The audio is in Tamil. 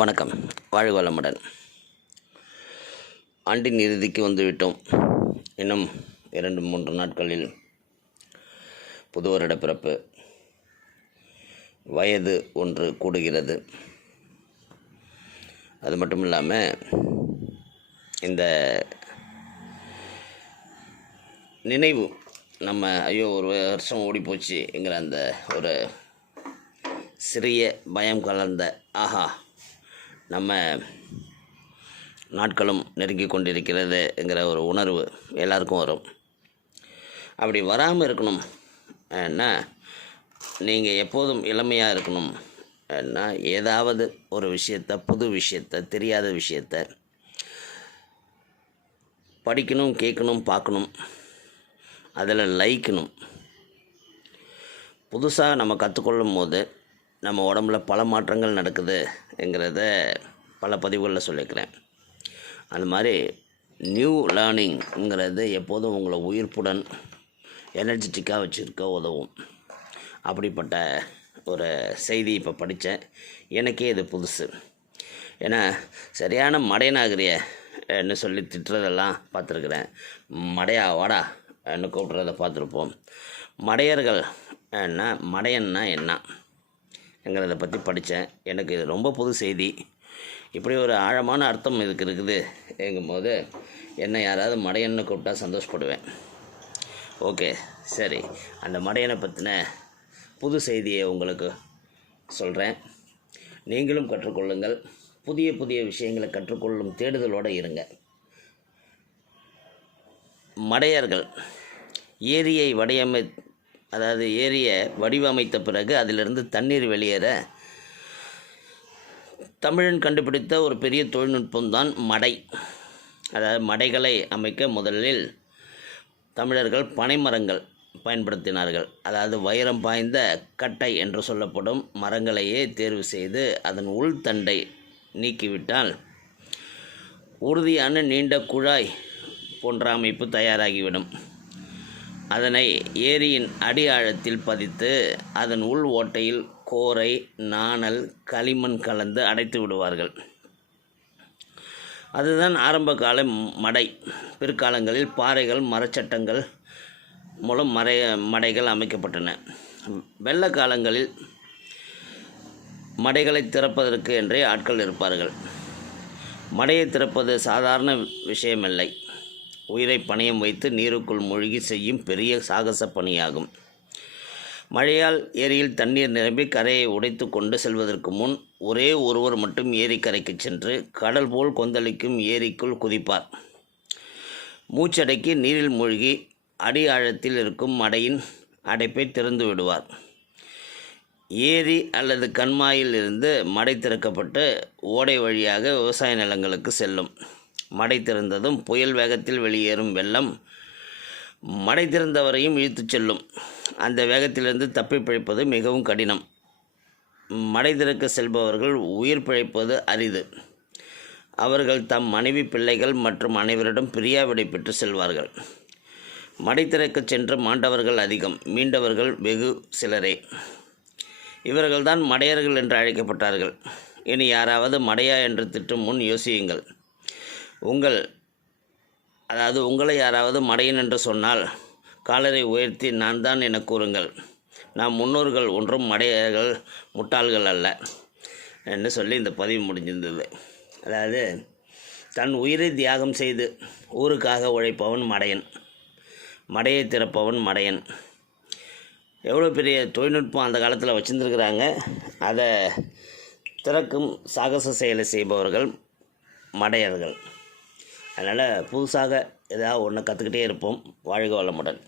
வணக்கம். வாழ்க வளமுடன். ஆண்டின் இறுதிக்கு வந்துவிட்டோம். இன்னும் 2-3 நாட்களில் புது வருட பிறப்பு. வயது ஒன்று கூடுகிறது. அது மட்டும் இல்லாமல் இந்த நினைவு நம்ம ஒரு வருஷம் ஓடி போச்சுங்கிற அந்த ஒரு சிறிய பயம் கலந்த நம்ம நாட்களும் நெருங்கி கொண்டிருக்கிறதுங்கிற ஒரு உணர்வு எல்லாருக்கும் வரும். அப்படி வராமல் இருக்கணும் நீங்கள் எப்போதும் இளமையாக இருக்கணும் ஏதாவது ஒரு விஷயத்தை, புது விஷயத்தை, தெரியாத விஷயத்தை படிக்கணும், கேட்கணும், பார்க்கணும், அதில் லயிக்கணும். புதுசாக நம்ம கற்றுக்கொள்ளும் போது நம்ம உடம்புல பல மாற்றங்கள் நடக்குதுங்கிறத பல பதிவுகளில் சொல்லியிருக்கிறேன். அந்த மாதிரி நியூ லேர்னிங்கிறது எப்போதும் உங்களை உயிர்ப்புடன் எனர்ஜெட்டிக்காக வச்சுருக்க உதவும். அப்படிப்பட்ட ஒரு செய்தி இப்போ படித்தேன். எனக்கே இது புதுசு. ஏன்னா சரியான மடையனாகிறியன்னு சொல்லி திட்டுறதெல்லாம் பார்த்துருக்குறேன். மடையா வாடா என்ன கூப்பிட்றத பார்த்துருப்போம். மடையர்கள் மடையன்னா என்னங்கிறத பற்றி படித்தேன். எனக்கு இது ரொம்ப புது செய்தி. இப்படி ஒரு ஆழமான அர்த்தம் இதுக்கு இருக்குதுங்கும்போது என்னை யாராவது மடையன்னு கூப்பிட்டா சந்தோஷப்படுவேன். ஓகே, சரி. அந்த மடையனை பற்றின புது செய்தியை உங்களுக்கு சொல்கிறேன். நீங்களும் கற்றுக்கொள்ளுங்கள். புதிய புதிய விஷயங்களை கற்றுக்கொள்ளும் தேடுதலோடு இருங்க. மடையர்கள் ஏரியை ஏரியை வடிவமைத்த பிறகு அதிலிருந்து தண்ணீர் வெளியேற தமிழன் கண்டுபிடித்த ஒரு பெரிய தொழில்நுட்பம்தான் மடை. மடைகளை அமைக்க முதலில் தமிழர்கள் பனைமரங்கள் பயன்படுத்தினார்கள். வைரம் பாய்ந்த கட்டை என்று சொல்லப்படும் மரங்களையே தேர்வு செய்து அதன் உள்தண்டை நீக்கிவிட்டால் உறுதியான நீண்ட குழாய் போன்ற அமைப்பு தயாராகிவிடும். அதனை ஏரியின் அடி ஆழத்தில் பதித்து அதன் உள் ஓட்டையில் கோரை, நாணல், களிமண் கலந்து அடைத்து விடுவார்கள். அதுதான் ஆரம்ப கால மடை. பிற்காலங்களில் பாறைகள், மரச்சட்டங்கள் மூலம் மடைகள் அமைக்கப்பட்டன. வெள்ள காலங்களில் மடைகளை திறப்பதற்கு என்றே ஆட்கள் இருப்பார்கள். மடையை திறப்பது சாதாரண விஷயமில்லை. உயிரை பணயம் வைத்து நீருக்குள் மூழ்கி செய்யும் பெரிய சாகச பணியாகும். மழையால் ஏரியில் தண்ணீர் நிரம்பி கரையை உடைத்து கொண்டு செல்வதற்கு முன் ஒரே ஒருவர் மட்டும் ஏரிக்கரைக்கு சென்று கடல் போல் கொந்தளிக்கும் ஏரிக்குள் குதிப்பார். மூச்சடக்கி நீரில் மூழ்கி அடி ஆழத்தில் இருக்கும் மடையின் அடைப்பை திறந்து விடுவார். ஏரி அல்லது கண்மாயில் இருந்து மடை திறக்கப்பட்டு ஓடை வழியாக விவசாய நிலங்களுக்கு செல்லும். மடை திறந்ததும் புயல் வேகத்தில் வெளியேறும் வெள்ளம் மடை திறந்தவரையும் இழுத்துச் செல்லும். அந்த வேகத்திலிருந்து தப்பி பிழைப்பது மிகவும் கடினம். மடை திறக்க செல்பவர்கள் உயிர் பிழைப்பது அரிது. அவர்கள் தம் மனைவி, பிள்ளைகள் மற்றும் அனைவரிடம் பிரியாவிடை பெற்று செல்வார்கள். மடை திறக்க சென்று மாண்டவர்கள் அதிகம், மீண்டவர்கள் வெகு சிலரே. இவர்கள்தான் மடையர்கள் என்று அழைக்கப்பட்டார்கள். இனி யாராவது மடையா என்று திட்டும் முன் யோசியுங்கள். உங்களை யாராவது மடையன் என்று சொன்னால் காலரை உயர்த்தி நான் தான் என கூறுங்கள். நாம் முன்னோர்கள் ஒன்றும் மடையர்கள், முட்டாள்கள் அல்ல என்று சொல்லி இந்த பதிவு முடிஞ்சிருந்தது. தன் உயிரை தியாகம் செய்து ஊருக்காக உழைப்பவன் மடையன், மடையை திறப்பவன் மடையன். எவ்வளோ பெரிய தொழில்நுட்பம் அந்த காலத்தில் வச்சுருந்துருக்குறாங்க. அதை திறக்கும் சாகச செயலை செய்பவர்கள் மடையர்கள். அதனால் புதுசாக ஏதாவது ஒன்று கற்றுக்கிட்டே இருப்போம். வாழ்க வளமுடன்.